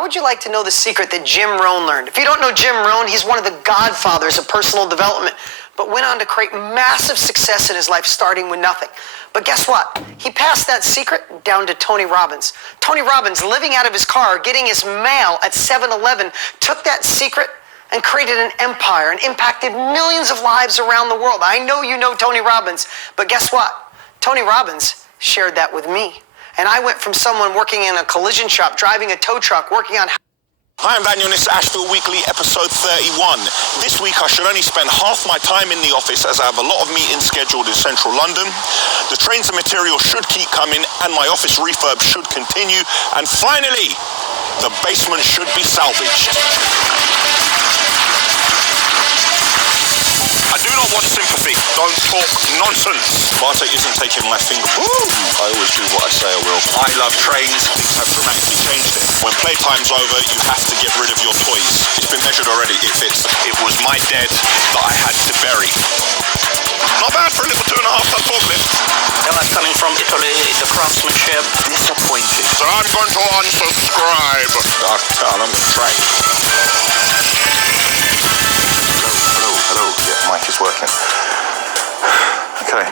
how would you like to know the secret that Jim Rohn learned? If you don't know Jim Rohn, he's one of the godfathers of personal development, but went on to create massive success in his life, starting with nothing. But guess what? He passed that secret down to Tony Robbins. Tony Robbins, living out of his car, getting his mail at 7-Eleven, took that secret and created an empire and impacted millions of lives around the world. I know you know Tony Robbins, but guess what? Tony Robbins shared that with me. And I went from someone working in a collision shop, driving a tow truck, working on... Hi, I'm Daniel, and this is Asheville Weekly, episode 31. This week I should only spend half my time in the office as I have a lot of meetings scheduled in central London. The trains and material should keep coming and my office refurb should continue. And finally, the basement should be salvaged. I do not want sympathy. Don't talk nonsense. Bartek isn't taking my finger. Woo! I always do what I say I will. I love trains. Things have dramatically changed it. When playtime's over, you have to get rid of your toys. It's been measured already. It fits. It was my dead that I had to bury. Not bad for a little 2.5-ton forklift. And that's coming from Italy, the craftsmanship. Disappointed. So I'm going to unsubscribe. I can tell. I'm going to try. Hello. Yeah, mic is working. Okay.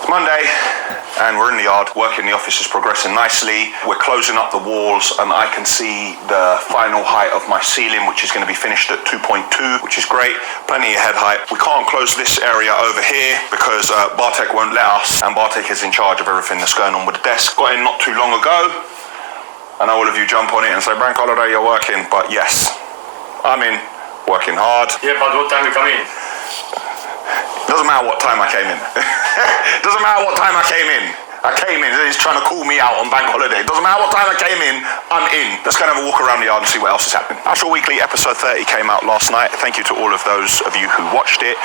It's Monday, and we're in the yard. Work in the office is progressing nicely. We're closing up the walls, and I can see the final height of my ceiling, which is going to be finished at 2.2, which is great. Plenty of head height. We can't close this area over here because Bartek won't let us, and Bartek is in charge of everything that's going on with the desk. Got in not too long ago. I know all of you jump on it and say, Bank holiday, you're working, but yes, I'm in, working hard. Yeah, but what time you come in? Doesn't matter what time I came in. Doesn't matter what time I came in. I came in, he's trying to call me out on bank holiday. Doesn't matter what time I came in, I'm in. Let's go and have a walk around the yard and see what else is happening. Asheville Weekly episode 30 came out last night. Thank you to all of those of you who watched it.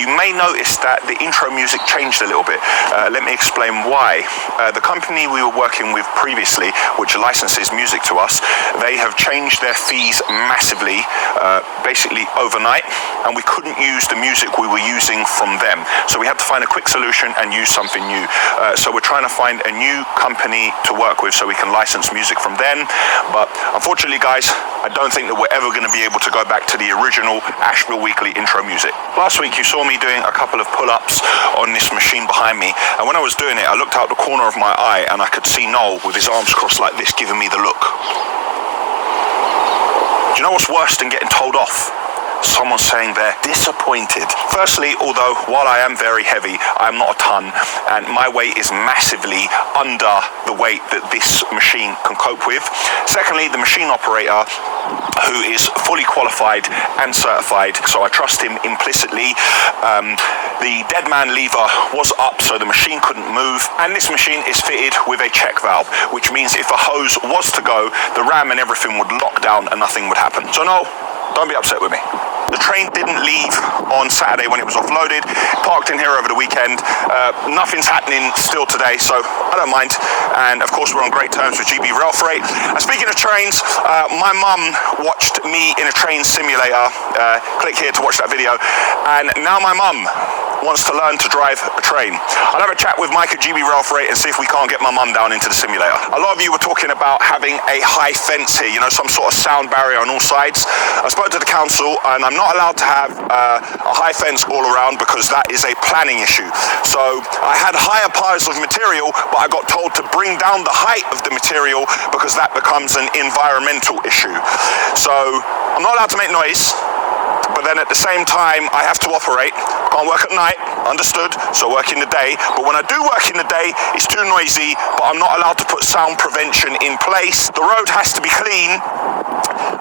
You may notice that the intro music changed a little bit. Let me explain why. The company we were working with previously, which licenses music to us, they have changed their fees massively, basically overnight, and we couldn't use the music we were using from them. So we had to find a quick solution and use something new. So we're trying to find a new company to work with so we can license music from them. But unfortunately, guys, I don't think that we're ever going to be able to go back to the original Asheville Weekly intro music. Last week, you saw me doing a couple of pull-ups on this machine behind me. And when I was doing it, I looked out the corner of my eye and I could see Noel with his arms crossed like this, giving me the look. Do you know what's worse than getting told off? Someone saying they're disappointed. Firstly, although while I am very heavy, I am not a ton, and my weight is massively under the weight that this machine can cope with. Secondly, the machine operator, who is fully qualified and certified, so I trust him implicitly. The dead man lever was up, so the machine couldn't move, and this machine is fitted with a check valve, which means if a hose was to go, the ram and everything would lock down and nothing would happen. So no, don't be upset with me. The train didn't leave on Saturday when it was offloaded. Parked in here over the weekend. Nothing's happening still today, so I don't mind. And of course, we're on great terms with GB Rail Freight. And speaking of trains, my mum watched me in a train simulator. Click here to watch that video. And now my mum wants to learn to drive a train. I'll have a chat with Mike at GB Rail Freight and see if we can't get my mum down into the simulator. A lot of you were talking about having a high fence here, you know, some sort of sound barrier on all sides. I spoke to the council and I'm not allowed to have a high fence all around because that is a planning issue. So I had higher piles of material, but I got told to bring down the height of the material because that becomes an environmental issue. So I'm not allowed to make noise. But then at the same time, I have to operate. Can't work at night, understood, so work in the day. But when I do work in the day, it's too noisy, but I'm not allowed to put sound prevention in place. The road has to be clean,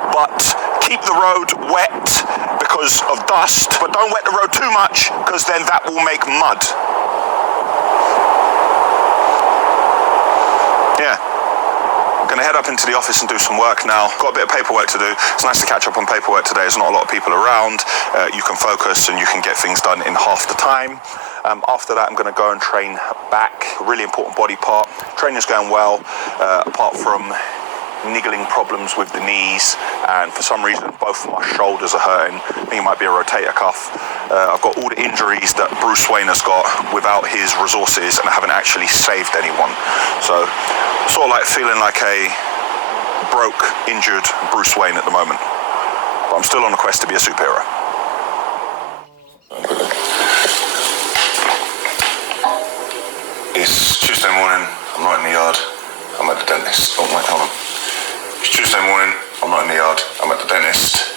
but keep the road wet because of dust. But don't wet the road too much, because then that will make mud. Yeah. Going to head up into the office and do some work now. Got a bit of paperwork to do. It's nice to catch up on paperwork today. There's not a lot of people around. You can focus and you can get things done in half the time. After that, I'm going to go and train back. Really important body part. Training's going well, apart from niggling problems with the knees, and for some reason both of my shoulders are hurting. I think it might be a rotator cuff. I've got all the injuries that Bruce Wayne has got without his resources, and I haven't actually saved anyone. So sort of like feeling like a broke, injured Bruce Wayne at the moment. But I'm still on a quest to be a superhero. It's Tuesday morning, I'm not in the yard, I'm at the dentist. Oh my, hold on. It's Tuesday morning, I'm not in the yard, I'm at the dentist,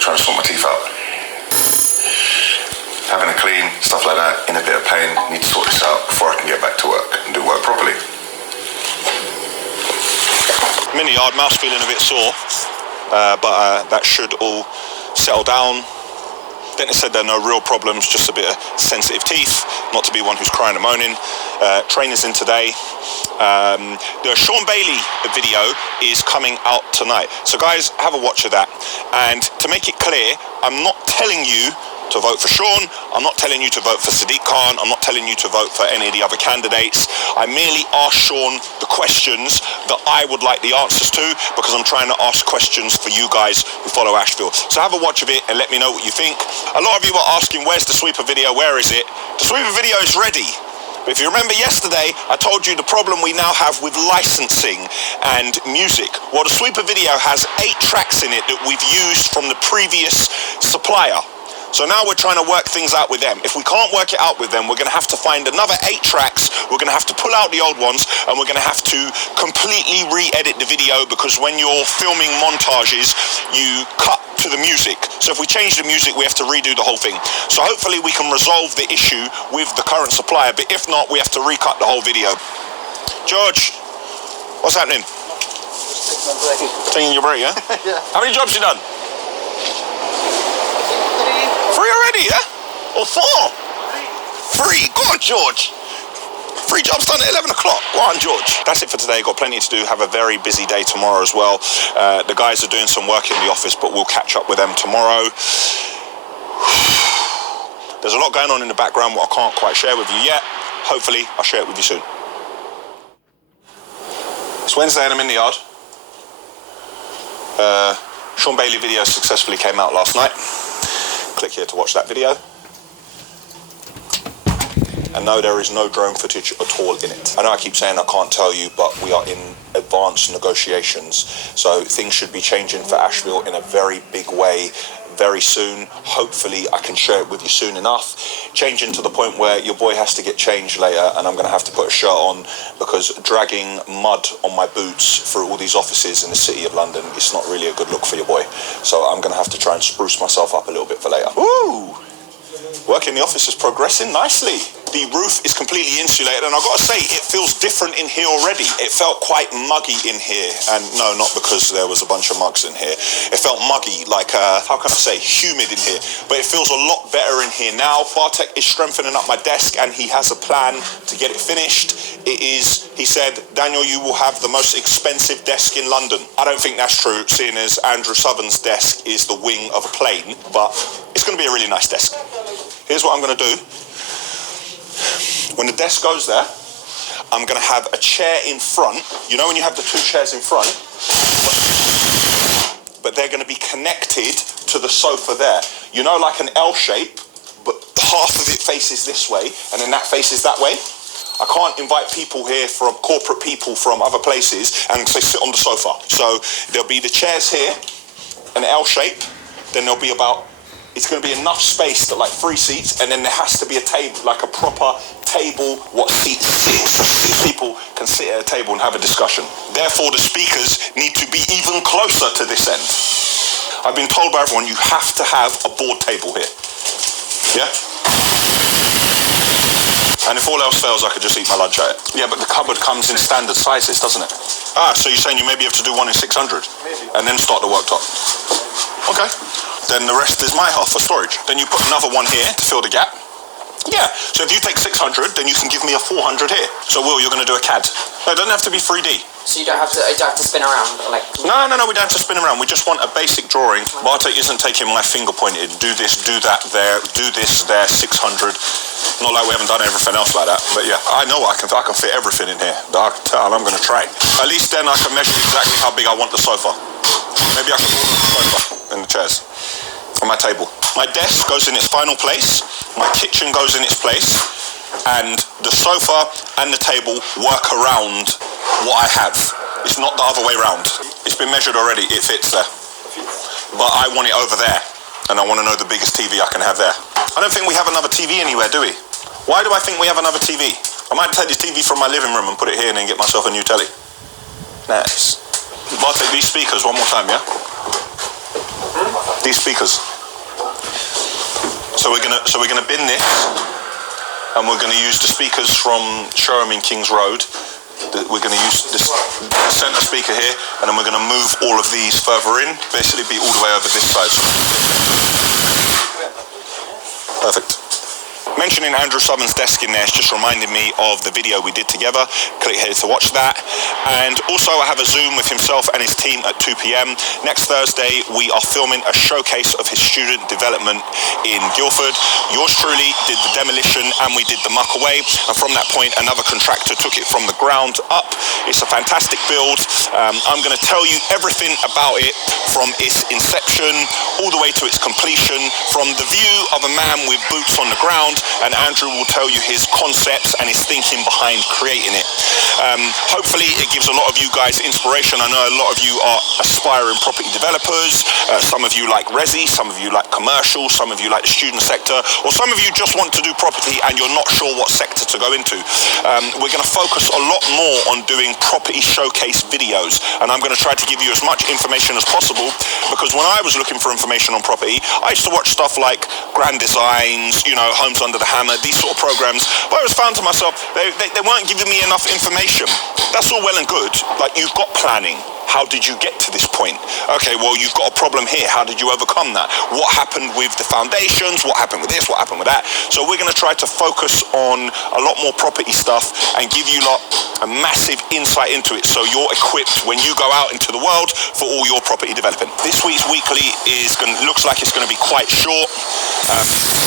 trying to sort my teeth out. Having a clean, stuff like that, in a bit of pain, need to sort this out before I can get back to work and do work properly. I'm in the yard, mouth's feeling a bit sore, but that should all settle down. Dentist said there are no real problems, just a bit of sensitive teeth, not to be one who's crying and moaning. Trainer's in today. The Sean Bailey video is coming out tonight. So guys, have a watch of that. And to make it clear, I'm not telling you to vote for Sean. I'm not telling you to vote for Sadiq Khan. I'm not telling you to vote for any of the other candidates. I merely asked Sean the questions that I would like the answers to, because I'm trying to ask questions for you guys who follow Asheville. So have a watch of it and let me know what you think. A lot of you were asking, where's the sweeper video? Where is it? The sweeper video is ready. But if you remember yesterday, I told you the problem we now have with licensing and music. Well, the sweeper video has 8 tracks in it that we've used from the previous supplier. So now we're trying to work things out with them. If we can't work it out with them, we're going to have to find another 8 tracks. We're going to have to pull out the old ones, and we're going to have to completely re-edit the video, because when you're filming montages, you cut to the music. So if we change the music, we have to redo the whole thing. So hopefully we can resolve the issue with the current supplier, but if not, we have to recut the whole video. George, what's happening? Taking your break, yeah? Yeah. How many jobs you done? 3 already, yeah? Or 4? 3. Go on, George. 3 jobs done at 11 o'clock. Go on, George. That's it for today. Got plenty to do. Have a very busy day tomorrow as well. The guys are doing some work in the office, but we'll catch up with them tomorrow. There's a lot going on in the background what I can't quite share with you yet. Hopefully, I'll share it with you soon. It's Wednesday and I'm in the yard. Sean Bailey video successfully came out last night. Click here to watch that video. And no, there is no drone footage at all in it. I know I keep saying I can't tell you, but we are in advanced negotiations. So things should be changing for Asheville in a very big way very soon. Hopefully I can share it with you soon enough. Changing to the point where your boy has to get changed later, and I'm going to have to put a shirt on, because dragging mud on my boots through all these offices in the city of London is not really a good look for your boy. So I'm going to have to try and spruce myself up a little bit for later. Woo! Work in the office is progressing nicely. The roof is completely insulated, and I've got to say, it feels different in here already. It felt quite muggy in here, and no, not because there was a bunch of mugs in here. It felt muggy, like, how can I say, humid in here. But it feels a lot better in here now. Bartek is strengthening up my desk, and he has a plan to get it finished. It is, he said, Daniel, you will have the most expensive desk in London. I don't think that's true, seeing as Andrew Southern's desk is the wing of a plane, but it's going to be a really nice desk. Here's what I'm going to do. When the desk goes there, I'm going to have a chair in front. You know when you have the 2 chairs in front? But they're going to be connected to the sofa there. You know, like an L shape, but half of it faces this way, and then that faces that way. I can't invite people here from corporate people from other places and say sit on the sofa. So there'll be the chairs here, an L shape, then there'll be about, it's going to be enough space to like 3 seats, and then there has to be a table, like a proper table, what seats 6 people can sit at a table and have a discussion. Therefore, the speakers need to be even closer to this end. I've been told by everyone, you have to have a board table here. Yeah? And if all else fails, I could just eat my lunch at it. Yeah, but the cupboard comes in standard sizes, doesn't it? Ah, so you're saying you maybe have to do one in 600? Maybe. And then start the worktop. Okay. Then the rest is my half for storage. Then you put another one here to fill the gap. Yeah, so if you take 600, then you can give me a 400 here. So Will, you're going to do a CAD. No, it doesn't have to be 3D. So you don't have to spin around, or like... No, we don't have to spin around. We just want a basic drawing. Bartek isn't taking my finger pointed. Do this, do that there, do this there, 600. Not like we haven't done everything else like that. But yeah, I know I can fit everything in here. I can tell, I'm going to try. At least then I can measure exactly how big I want the sofa. Maybe I can order the sofa and the chairs on my table. My desk goes in its final place. My kitchen goes in its place. And the sofa and the table work around what I have. It's not the other way round. It's been measured already, it fits there. But I want it over there, and I want to know the biggest TV I can have there. I don't think we have another TV anywhere, do we? Why do I think we have another TV? I might take this TV from my living room and put it here and then get myself a new telly. Nice. I'll take these speakers one more time, yeah? These speakers. So we're gonna bin this, and we're gonna use the speakers from Showroom in Kings Road. We're gonna use this center speaker here, and then we're gonna move all of these further in, basically be all the way over this side. Perfect. Mentioning Andrew Southern's desk in there is just reminding me of the video we did together. Click here to watch that. And also I have a Zoom with himself and his team at 2 p.m. Next Thursday, we are filming a showcase of his student development in Guildford. Yours truly did the demolition and we did the muck away. And from that point, another contractor took it from the ground up. It's a fantastic build. I'm going to tell you everything about it from its inception all the way to its completion, from the view of a man with boots on the ground, and Andrew will tell you his concepts and his thinking behind creating it. Hopefully it gives a lot of you guys inspiration. I know a lot of you are aspiring property developers. Some of you like resi, some of you like commercial, some of you like the student sector, or some of you just want to do property and you're not sure what sector to go into. We're going to focus a lot more on doing property showcase videos, and I'm going to try to give you as much information as possible, because when I was looking for information on property, I used to watch stuff like Grand Designs, you know, Homes Under the Hammer, these sort of programs, but I was found to myself, they weren't giving me enough information. That's all well and good, like you've got planning. How did you get to this point? Okay, well, you've got a problem here. How did you overcome that? What happened with the foundations? What happened with this? What happened with that? So we're going to try to focus on a lot more property stuff and give you lot a massive insight into it, so you're equipped when you go out into the world for all your property development. This week's weekly looks like it's going to be quite short.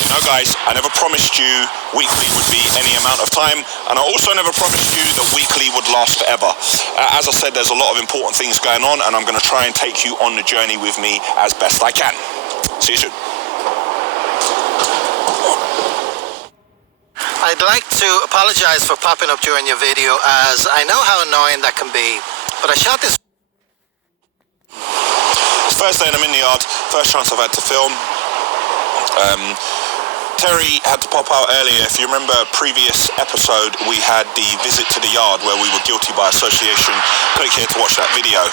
You know, guys, I never promised you weekly would be any amount of time, and I also never promised you that weekly would last forever. As I said, there's a lot of important things going on, and I'm going to try and take you on the journey with me as best I can. See you soon. I'd like to apologize for popping up during your video, as I know how annoying that can be, but I shot this. It's Thursday and I'm in the yard, first chance I've had to film. Terry had to pop out earlier. If you remember a previous episode, we had the visit to the yard where we were guilty by association. Click here to watch that video.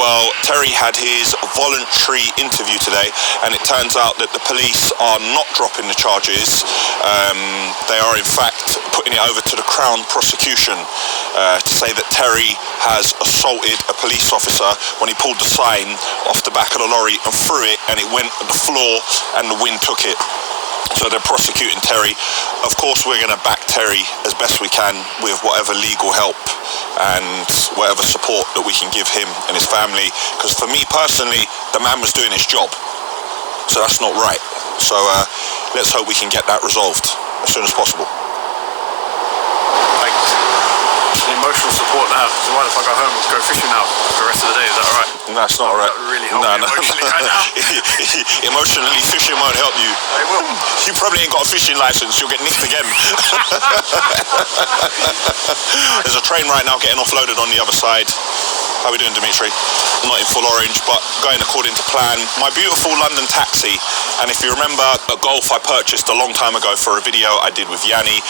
Well, Terry had his voluntary interview today, and it turns out that the police are not dropping the charges. They are, in fact, putting it over to the Crown prosecution to say that Terry has assaulted a police officer when he pulled the sign off the back of the lorry and threw it, and it went on the floor and the wind took it. So they're prosecuting Terry. Of course, we're going to back Terry as best we can with whatever legal help and whatever support that we can give him and his family. Because for me personally, the man was doing his job. So that's not right. So let's hope we can get that resolved as soon as possible. Thanks. Emotional support now. So why if I go home and go fishing now for the rest of the day? Is that alright? No, it's not alright. That really help me emotionally right now. Emotionally, fishing won't help you. It will. You probably ain't got a fishing license. You'll get nicked again. There's a train right now getting offloaded on the other side. How are we doing, Dimitri? Not in full orange, but going according to plan. My beautiful London taxi. And if you remember a Golf I purchased a long time ago for a video I did with Yanni,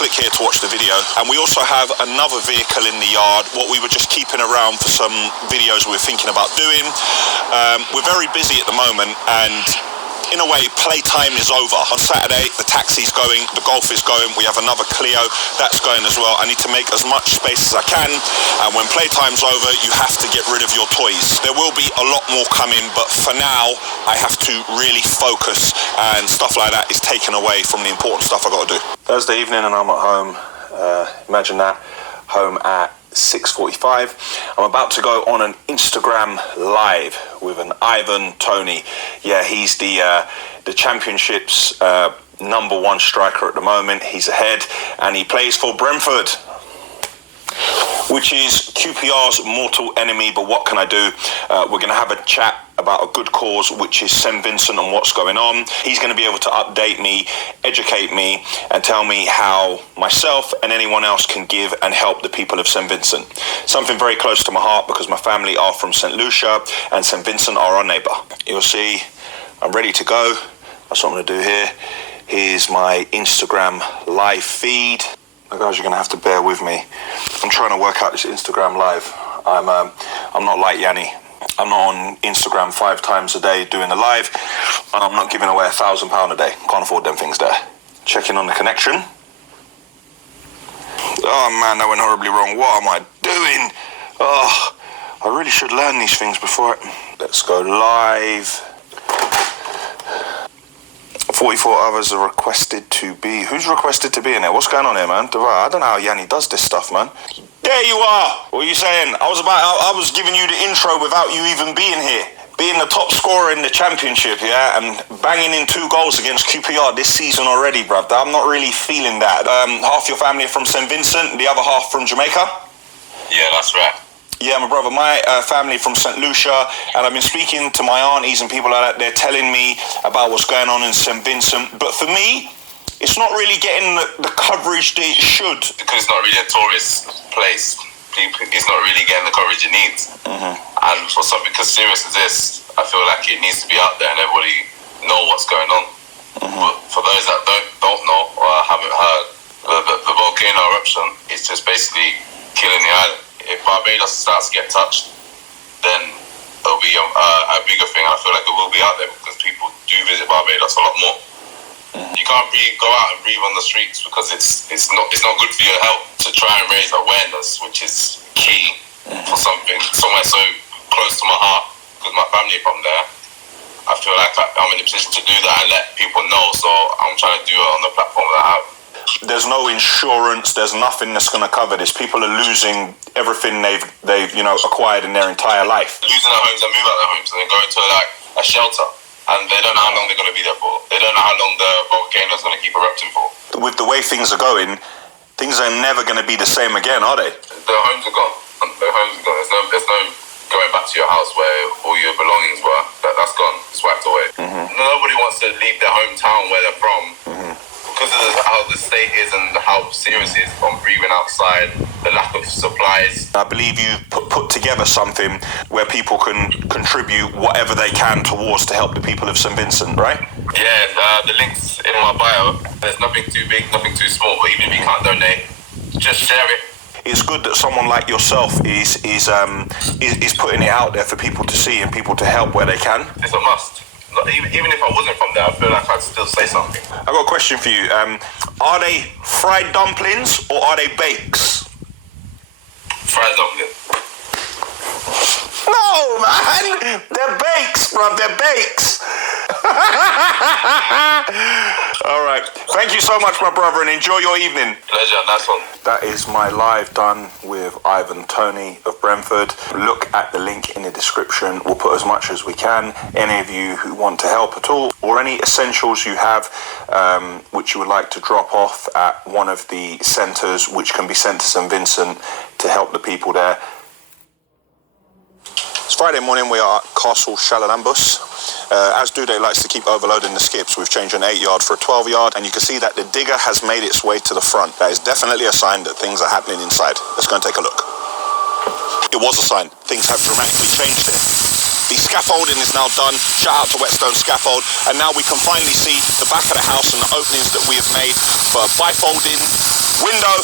click here to watch the video. And we also have another vehicle in the yard, what we were just keeping around for some videos we were thinking about doing. We're very busy at the moment, and in a way, playtime is over. On Saturday, the taxi's going, the Golf is going, we have another Clio, that's going as well. I need to make as much space as I can, and when playtime's over, you have to get rid of your toys. There will be a lot more coming, but for now, I have to really focus, and stuff like that is taken away from the important stuff I got to do. Thursday evening, and I'm at home. Imagine that, home at 6:45. I'm about to go on an Instagram live with an Ivan Toney. Yeah, he's the championship's #1 striker at the moment. He's ahead, and he plays for Brentford. which is QPR's mortal enemy, but what can I do? We're going to have a chat about a good cause, which is St. Vincent and what's going on. He's going to be able to update me, educate me, and tell me how myself and anyone else can give and help the people of St. Vincent. Something very close to my heart because my family are from St. Lucia and St. Vincent are our neighbour. You'll see I'm ready to go. That's what I'm going to do here. Here's my Instagram live feed. Oh, guys, you're going to have to bear with me. I'm trying to work out this Instagram live. I'm not like Yanni. I'm not on Instagram 5 times a day doing a live, and I'm not giving away £1,000 a day. Can't afford them things there. Checking on the connection. Oh man, that went horribly wrong. What am I doing? Oh, I really should learn these things before Let's go live. 44 others are requested to be. Who's requested to be in there? What's going on here, man? I don't know how Yanni does this stuff, man. There you are. What are you saying? I was giving you the intro without you even being here. Being the top scorer in the championship, yeah, and banging in 2 goals against QPR this season already, bruv. I'm not really feeling that. Half your family are from St. Vincent, the other half from Jamaica? Yeah, that's right. Yeah, my brother, my family from St. Lucia, and I've been speaking to my aunties and people like that. They're telling me about what's going on in St. Vincent. But for me, it's not really getting the coverage that it should. Because it's not really a tourist place. It's not really getting the coverage it needs. And for something as serious as this, I feel like it needs to be out there and everybody know what's going on. But for those that don't know or haven't heard, the volcano eruption is just basically killing the island. If Barbados starts to get touched, then it'll be a bigger thing. I feel like it will be out there because people do visit Barbados a lot more. You can't go out and breathe on the streets because it's not good for your health to try and raise awareness, which is key for something somewhere so close to my heart because my family from there. I feel like I'm in a position to do that and let people know, so I'm trying to do it on the platform that I have. There's no insurance. There's nothing that's going to cover this. People are losing everything they've acquired in their entire life. Losing their homes and move out their homes and then go into like a shelter. And they don't know how long they're going to be there for. They don't know how long the volcano's going to keep erupting for. With the way things are going, things are never going to be the same again, are they? The homes are gone. The homes are gone. There's no going back to your house where all your belongings were. That's gone. It's wiped away. Nobody wants to leave their hometown where they're from. Because of how the state is and how serious it is from breathing outside, the lack of supplies. I believe you've put together something where people can contribute whatever they can towards to help the people of St. Vincent, right? Yeah, the link's in my bio. There's nothing too big, nothing too small, but even if you can't donate, just share it. It's good that someone like yourself is putting it out there for people to see and people to help where they can. It's a must. Even if I wasn't from there, I feel like I'd still say something. I've got a question for you. Are they fried dumplings or are they bakes? Fried dumplings. No, man! They're bakes, bruv. They're bakes. All right. Thank you so much, my brother, and enjoy your evening. Pleasure. Nice one. That is my live done with Ivan Tony of Brentford. Look at the link in the description. We'll put as much as we can. Any of you who want to help at all, or any essentials you have which you would like to drop off at one of the centres which can be sent to St. Vincent to help the people there. It's Friday morning, we are at Castle Shalalambus. As Dude likes to keep overloading the skips, we've changed an 8-yard for a 12-yard, and you can see that the digger has made its way to the front. That is definitely a sign that things are happening inside. Let's go and take a look. It was a sign. Things have dramatically changed here. The scaffolding is now done. Shout out to Whetstone Scaffold. And now we can finally see the back of the house and the openings that we have made for a bifolding window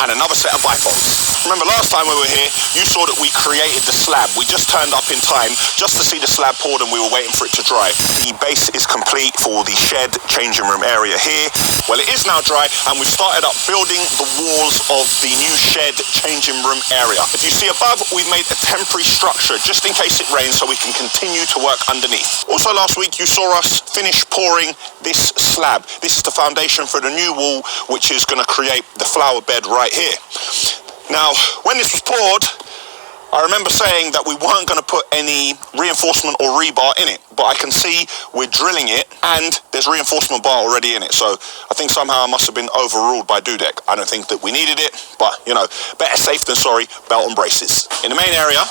and another set of bifolds. Remember last time we were here, you saw that we created the slab. We just turned up in time just to see the slab poured and we were waiting for it to dry. The base is complete for the shed changing room area here. Well, it is now dry and we've started up building the walls of the new shed changing room area. If you see above, we've made a temporary structure just in case it rains so we can continue to work underneath. Also last week, you saw us finish pouring this slab. This is the foundation for the new wall, which is going to create the flower bed right here. Now, when this was poured, I remember saying that we weren't going to put any reinforcement or rebar in it, but I can see we're drilling it and there's reinforcement bar already in it. So I think somehow I must have been overruled by Dudek. I don't think that we needed it, but you know, better safe than sorry, belt and braces. In the main area,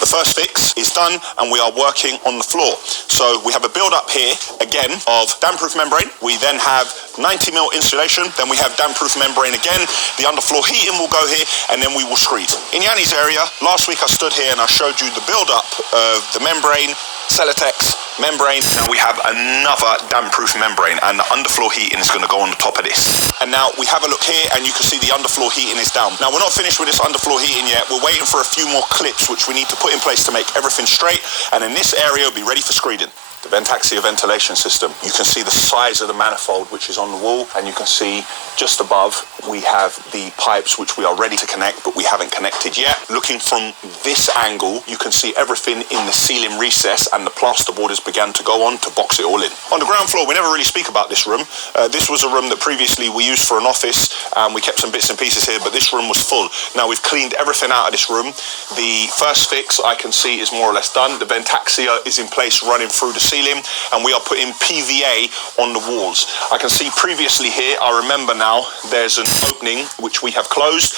the first fix is done and we are working on the floor. So we have a build up here, again, of damp-proof membrane. We then have 90mm insulation. Then we have damp-proof membrane again. The underfloor heating will go here and then we will screed. In Yanni's area, last week I stood here and I showed you the build up of the membrane, Celotex membrane. Now we have another damp-proof membrane and the underfloor heating is going to go on the top of this. And now we have a look here and you can see the underfloor heating is down. Now we're not finished with this underfloor heating yet. We're waiting for a few more clips which we need to put in place to make everything straight, and in this area will be ready for screeding. The Ventaxia ventilation system. You can see the size of the manifold which is on the wall, and you can see just above we have the pipes which we are ready to connect but we haven't connected yet. Looking from this angle you can see everything in the ceiling recess and the plasterboard has begun to go on to box it all in. On the ground floor we never really speak about this room. This was a room that previously we used for an office and we kept some bits and pieces here, but this room was full. Now we've cleaned everything out of this room. The first fix I can see is more or less done. The Ventaxia is in place running through the ceiling and we are putting PVA on the walls. I can see previously here, I remember now, there's an opening which we have closed.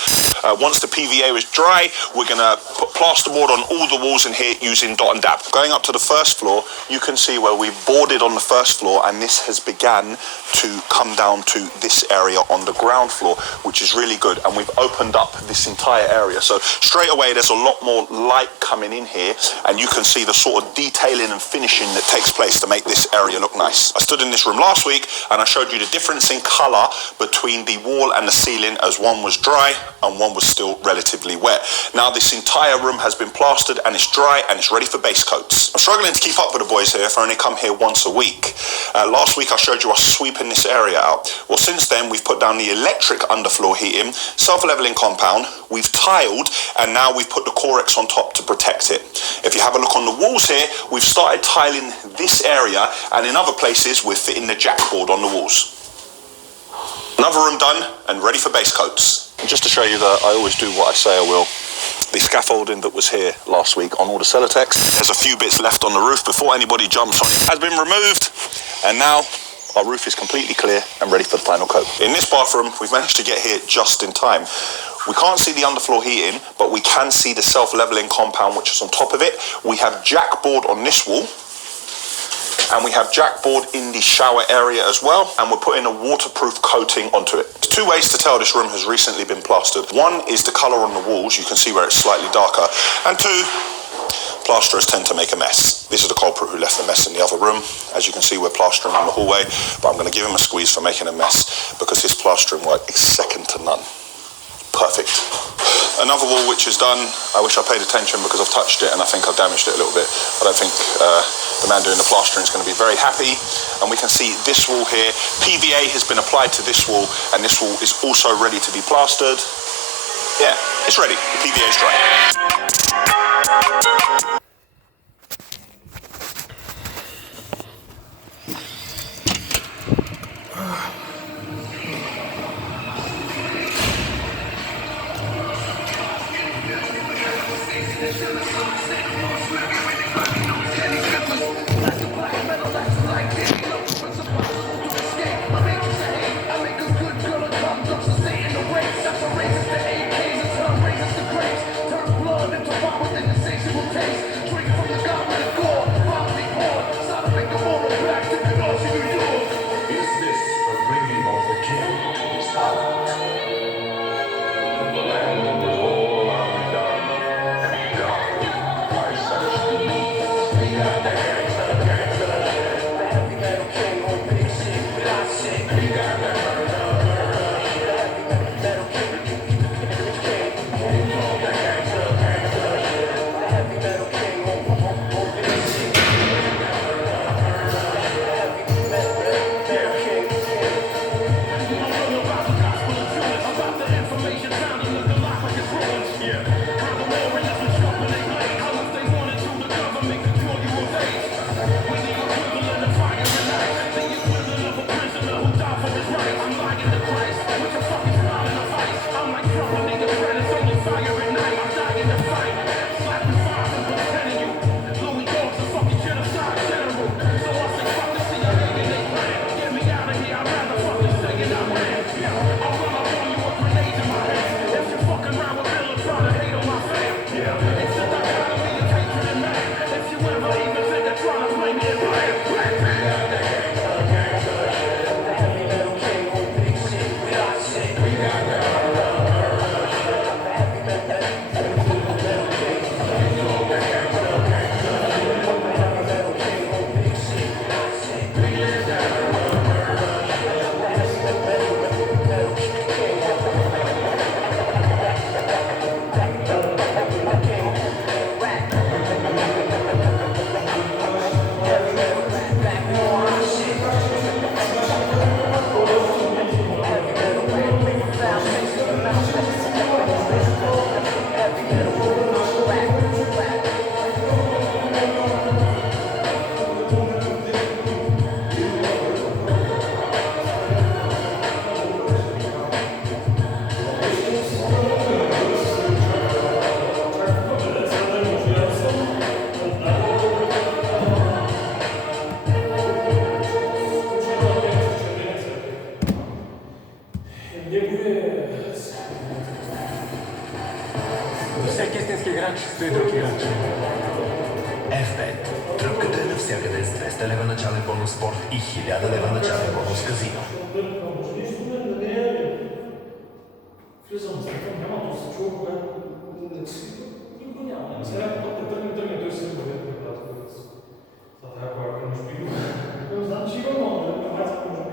Once the PVA is dry, we're going to put plasterboard on all the walls in here using dot and dab. Going up to the first floor, you can see where we've boarded on the first floor and this has begun to come down to this area on the ground floor, which is really good, and we've opened up this entire area. So straight away there's a lot more light coming in here and you can see the sort of detailing and finishing that takes place to make this area look nice. I stood in this room last week and I showed you the difference in colour between the wall and the ceiling, as one was dry and one was still relatively wet. Now this entire room has been plastered and it's dry and it's ready for base coats. I'm struggling to keep up with the boys here if I only come here once a week. Last week I showed you us sweeping this area out. Well, since then we've put down the electric underfloor heating, self-leveling compound, we've tiled, and now we've put the Corex on top to protect it. If you have a look on the walls here, we've started tiling this area, and in other places we're fitting the jackboard on the walls. Another room done and ready for base coats. And just to show you that I always do what I say I will, the scaffolding that was here last week on all the Celotex, there's a few bits left on the roof before anybody jumps on it, has been removed, and now our roof is completely clear and ready for the final coat. In this bathroom, we've managed to get here just in time. We can't see the underfloor heating, but we can see the self-leveling compound which is on top of it. We have jackboard on this wall, and we have jackboard in the shower area as well, and we're putting a waterproof coating onto it. There's two ways to tell this room has recently been plastered. One is the colour on the walls, you can see where it's slightly darker, and two, plasterers tend to make a mess. This is the culprit who left the mess in the other room. As you can see, we're plastering in the hallway, but I'm going to give him a squeeze for making a mess because his plastering work is second to none. Perfect. Another wall which is done, I wish I paid attention because I've touched it and I think I've damaged it a little bit. I don't think the man doing the plastering is going to be very happy. And we can see this wall here, PVA has been applied to this wall and this wall is also ready to be plastered. Yeah, it's ready. The PVA is dry. Всеки истински играч стои друг играч. FBET. Тръпката е навсякъде с 200 лева начален бонус спорт и 1000 лева начален бонус казино. Влизам в телефон, няма да се чува, когато никога няма. Сега тръгне, той се бъде когато за тази кора, нещо има. Не знам, че има, но информация може би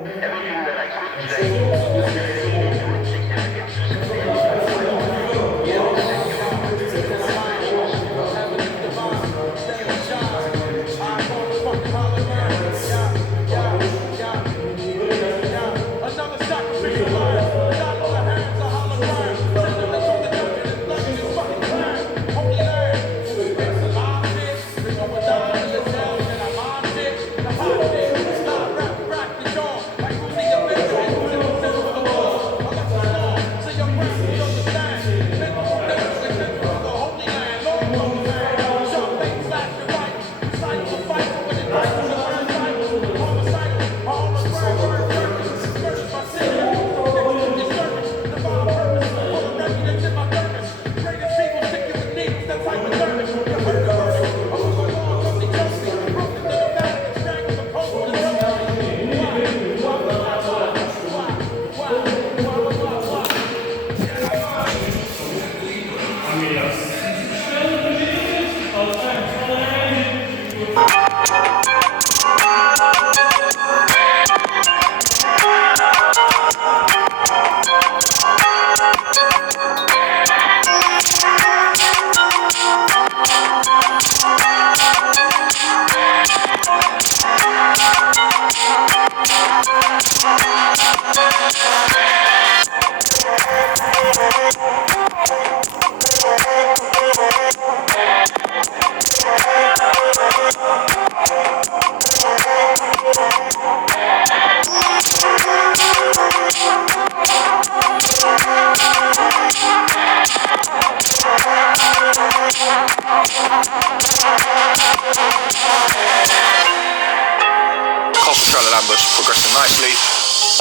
Progressing nicely,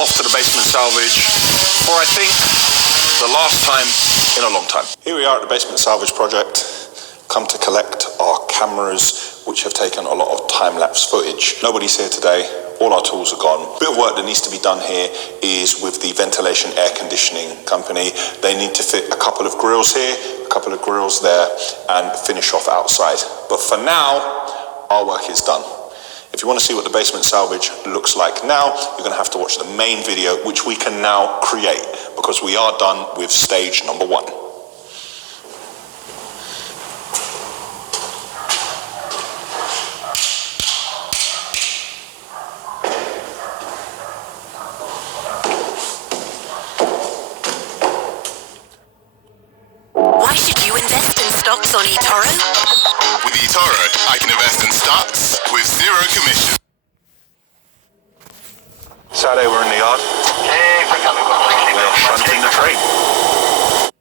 off to the basement salvage for I think the last time in a long time. Here we are at the basement salvage project, come to collect our cameras which have taken a lot of time-lapse footage. Nobody's here today, all our tools are gone. A bit of work that needs to be done here is with the ventilation air conditioning company. They need to fit a couple of grills here, a couple of grills there, and finish off outside. But for now, our work is done. If you want to see what the basement salvage looks like now, you're going to have to watch the main video, which we can now create, because we are done with stage number 1. Why should you invest in stocks on eToro? With eToro, I can invest in stocks with zero commission. Saturday we're in